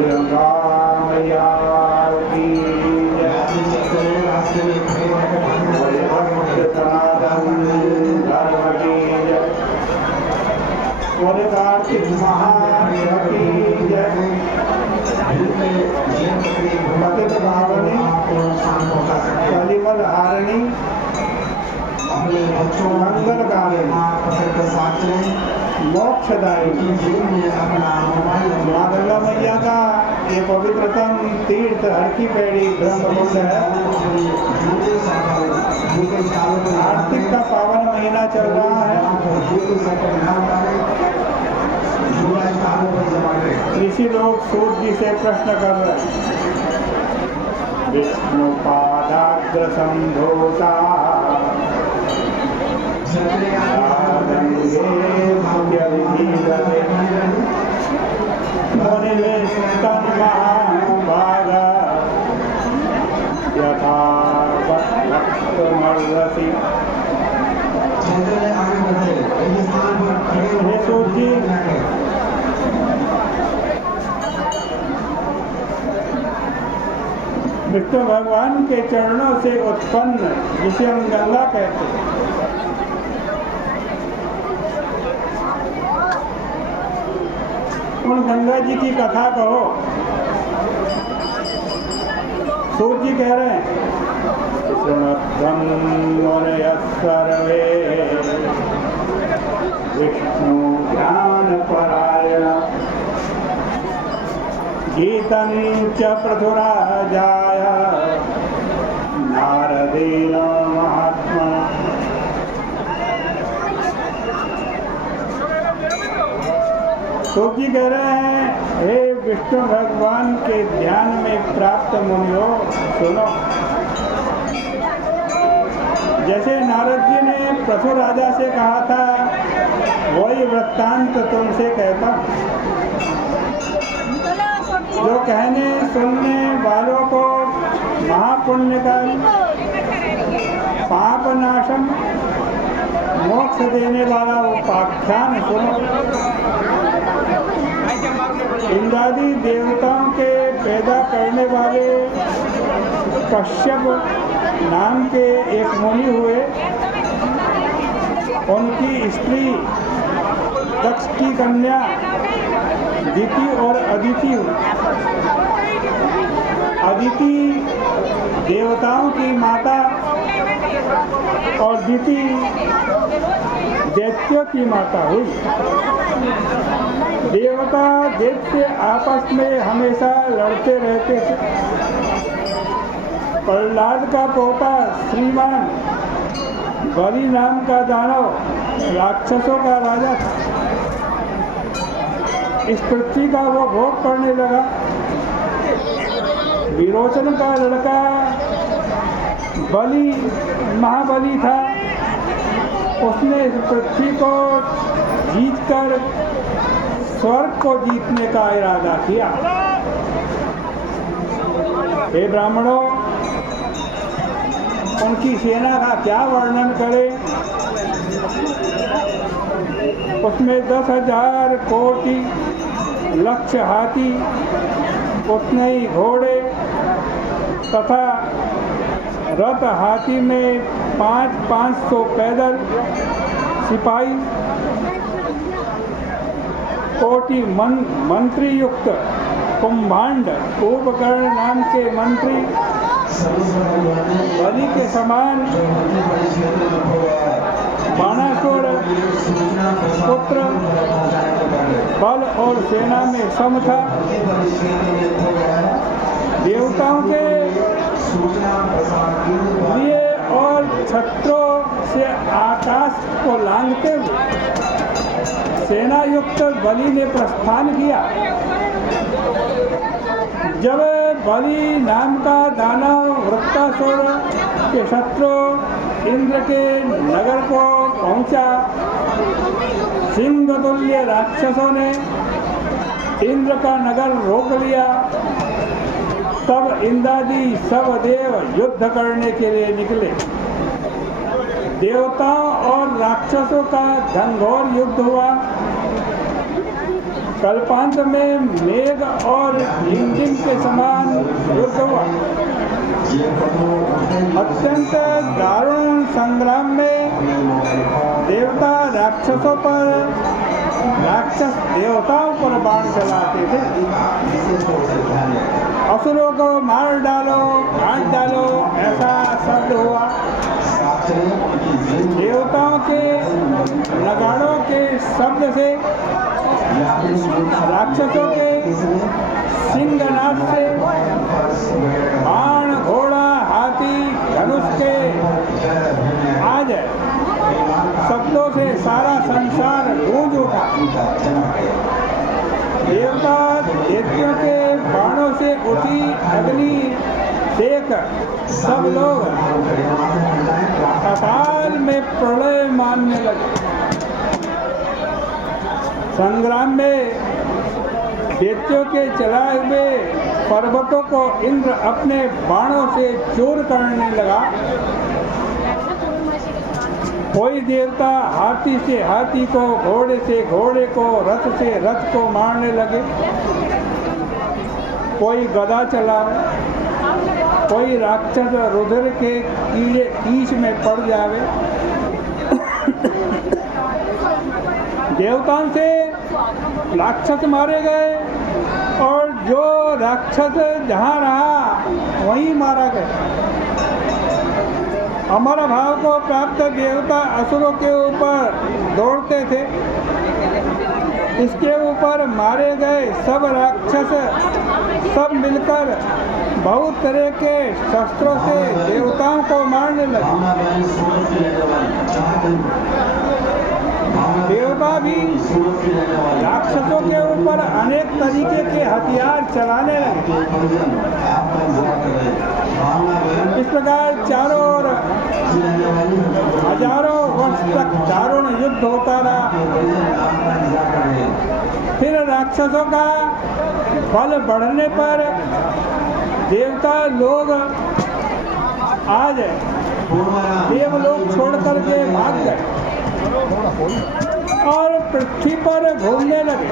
गंगा मैया की कार्तिक महादेव की जय। पतित पावनी कलिमल हारिणी मंगलकारिणी मोक्षदायिनी माँ गंगा मैया का ये पवित्रतम तीर्थ हर की पैड़ी ब्रह्मकुंड है। कार्तिक का पावन महीना चल रहा है। ऋषि लोग सूर्य जी से प्रश्न कर रहे हैं। विष्णु पादाग्र संभोता महाभागा यथा भक्तमर्षि। हे सूर्य जी, विष्णु भगवान के चरणों से उत्पन्न जिसे हम गंगा कहते हैं, उन गंगा जी की कथा कहो। सूर्य जी कह रहे हैं सर्वे विष्णु ज्ञान परायण गीतं च पृथुराजाय नारदेन महात्मा। सूर्य जी कह रहे हैं, हे विष्णु भगवान के ध्यान में प्राप्त मुनियों सुनो। जैसे नारद जी ने पृथु राजा से कहा था, वही वृत्तांत तुमसे कहता हूँ। जो कहने सुनने वालों को महापुण्य का पाप नाशम मोक्ष देने वाला उपाख्यान सुनो। इंद्रादि देवताओं के पैदा करने वाले कश्यप नाम के एक मुनि हुए। उनकी स्त्री दक्ष की कन्या दिति और अदिति हुई। अदिति देवताओं की माता और दिति दैत्यों की माता हुई। देवता दैत्य आपस में हमेशा लड़ते रहते थे। प्रहलाद का पोता श्रीमान बलि नाम का दानव राक्षसों का राजा था। इस पृथ्वी का वो भोग करने लगा। विरोचन का लड़का बलि महाबली था। उसने इस पृथ्वी को जीतकर स्वर्ग को जीतने का इरादा किया। हे ब्राह्मणों, उनकी सेना का क्या वर्णन करें। उसमें 10,000 कोटि लक्ष हाथी, उतने ही घोड़े तथा रथ, हाथी में 500 पैदल सिपाही, कोटि मंत्री युक्त कुंभांड कुंभकर्ण नाम के मंत्री, बलि के समान बाणासुर पुत्र, बल और सेना में सम था। देवताओं के लिए और छत्रों से आकाश को लांघते हुए सेना युक्त बलि ने प्रस्थान किया। जब बलि नाम का दानव वृत्तासुर के शत्रु इंद्र के नगर को पहुंचा, सिंहतुल्य राक्षसों ने इंद्र का नगर रोक लिया। तब इंद्रादि सब देव युद्ध करने के लिए निकले। देवताओं और राक्षसों का घनघोर युद्ध हुआ। कल्पांत में मेघ और लिंगिम के समान युद्ध हुआ। अत्यंत दारुण संग्राम में देवता राक्षसों पर, राक्षस देवताओं पर बाण चलाते थे। असुरों को मार डालो, काट डालो, ऐसा शब्द हुआ। देवताओं के नगाड़ों के शब्द से, राक्षसों के सिंहनाद से, बाण, घोड़ा, हाथी, धनुष के आज शब्दों से सारा संसार गूंज उठा। देवता दैत्यों के बाणों से उठी अग्नि देख सब लोग अकाल में प्रलय मानने लगे। संग्राम में दैत्यों के चलाए हुए पर्वतों को इंद्र अपने बाणों से चूर करने लगा। कोई देवता हाथी से हाथी को, घोड़े से घोड़े को, रथ से रथ को मारने लगे। कोई गदा चलावे, कोई राक्षस रुधिर के कीड़े कीच में पड़ जावे। देवताओं से राक्षस मारे गए और जो राक्षस जहाँ रहा वहीं मारा गया। अमर भाव को प्राप्त देवता असुरों के ऊपर दौड़ते थे। इसके ऊपर मारे गए सब राक्षस सब मिलकर बहुत तरह के शस्त्रों से देवताओं को मारने लगे। देवता भी राक्षसों के ऊपर अनेक तरीके के हथियार चलाने लगे। इस प्रकार चारों ओर हजारों वर्ष तक दारुण युद्ध होता रहा। फिर राक्षसों का बल बढ़ने पर देवता लोग आज देवलोक छोड़ करके भाग गए और पृथ्वी पर घूमने लगे।